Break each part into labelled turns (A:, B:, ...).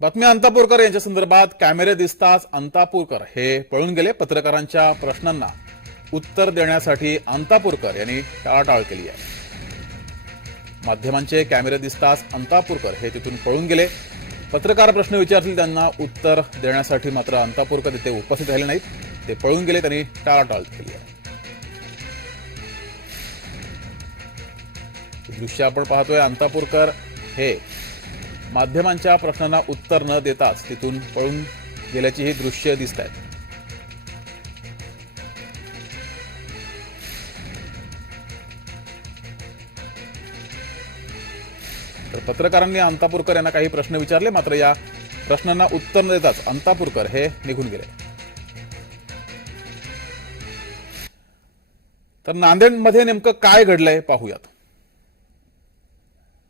A: बातमी अंतापूरकर यांच्या संदर्भात कॅमेरे दिसताच अंतापूरकर हे पळून गेले. पत्रकारांच्या प्रश्नांना उत्तर देण्यासाठी अंतापूरकर यांनी टाळाटाळ केली आहे. माध्यमांचे कॅमेरे दिसताच अंतापूरकर हे तिथून पळून गेले. पत्रकार प्रश्न विचारतील त्यांना उत्तर देण्यासाठी मात्र अंतापूरकर तिथे उपस्थित राहिले नाहीत. ते पळून गेले त्यांनी टाळाटाळ केली आहे. दृश्य आपण पाहतोय अंतापूरकर हे माध्यमांच्या प्रश्नांना उत्तर न देताच तिथून पळून गेल्याची ही दृश्य दिसत आहेत तर पत्रकारांनी अंतापूरकर यांना काही प्रश्न विचारले मात्र या प्रश्नांना उत्तर न देताच अंतापूरकर हे निघून गेले. तर नांदेडमध्ये नेमकं काय घडलंय पाहूयात
B: काय चर्चा झाली नेमकी? भाजपमध्ये तुम्ही जाणार म्हणून चर्चा आहे हो,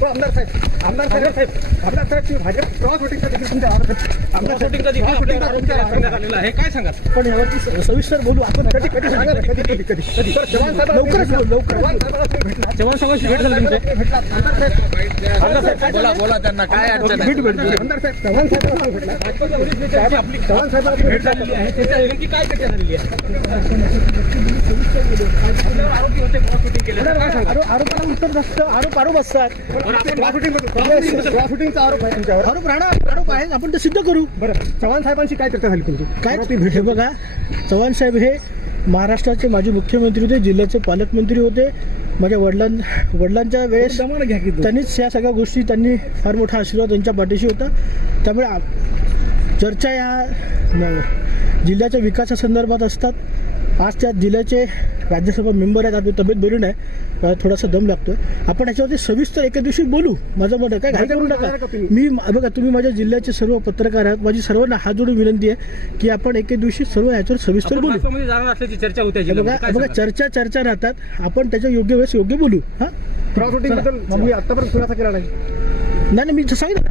B: आमदार साहेब आमदार साहेब आमदार साहेब भाजप क्रॉस वोटिंगचा देखील आमदार साहेब
C: देखील
B: क्रॉस
C: आलेला आहे काय सांगाल
D: पण यावरती सविस्तर बोलू आपण
B: कधी कधी सांगा कधी कधी कधी कधी चव्हाण साहेब
D: लवकरच
B: चव्हाण साहेबाला भेटला
C: चव्हाण भेट झाली तुमचे
B: भेटला आमदार साहेब आमदार साहेब
C: बोला बोला त्यांना काय अडचण
B: भेट आमदार साहेब चव्हाण साहेबाला भेटला आपली चव्हाण साहेबाला
C: भेट झालेली आहे त्याच्या काय चर्चा झालेली आहे?
D: आरोपाला उत्तर नसतं आरोप आरोप असतात.
B: आरोप आहे तुमच्यावर.
D: आरोप राहणार आरोप आहे. आपण ते सिद्ध करू.
B: बरं. चव्हाण साहेबांशी काय चर्चा झाली तुमची?
D: काय?
B: आरोपी भेट
D: हे बघा चव्हाण साहेब हे महाराष्ट्राचे माजी मुख्यमंत्री होते जिल्ह्याचे पालकमंत्री होते. माझ्या वडिलां वडिलांच्या वेळेस त्यांनीच या सगळ्या गोष्टी त्यांनी फार मोठा आशीर्वाद त्यांच्या पाठीशी होता. त्यामुळे चर्चा या जिल्ह्याच्या विकासासंदर्भात असतात. आज त्या जिल्ह्याचे राज्यसभा मेंबर आहेत. आपली तब्येत बरी नाही. थोडासा दम लागतोय. आपण याच्यावरती सविस्तर एका दिवशी बोलू. माझं मत आहे. काय घाई नका? मी बघा तुम्ही माझ्या जिल्ह्याचे सर्व पत्रकार आहात. माझी सर्वांना हात जोडून विनंती आहे की आपण एके दिवशी सर्व याच्यावर सविस्तर बोलू.
C: चर्चा होते
D: हे बघा? चर्चा चर्चा राहतात. आपण त्याच्या योग्य वेळेस योग्य बोलू. हा?
B: आतापर्यंत खुलासा केला नाही
D: नाही मी सांगितलं.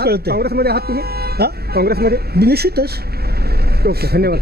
D: कळतंय.
B: काँग्रेसमध्ये आहात तुम्ही?
D: हा?
B: काँग्रेसमध्ये?
D: निश्चितच.
B: ओके धन्यवाद.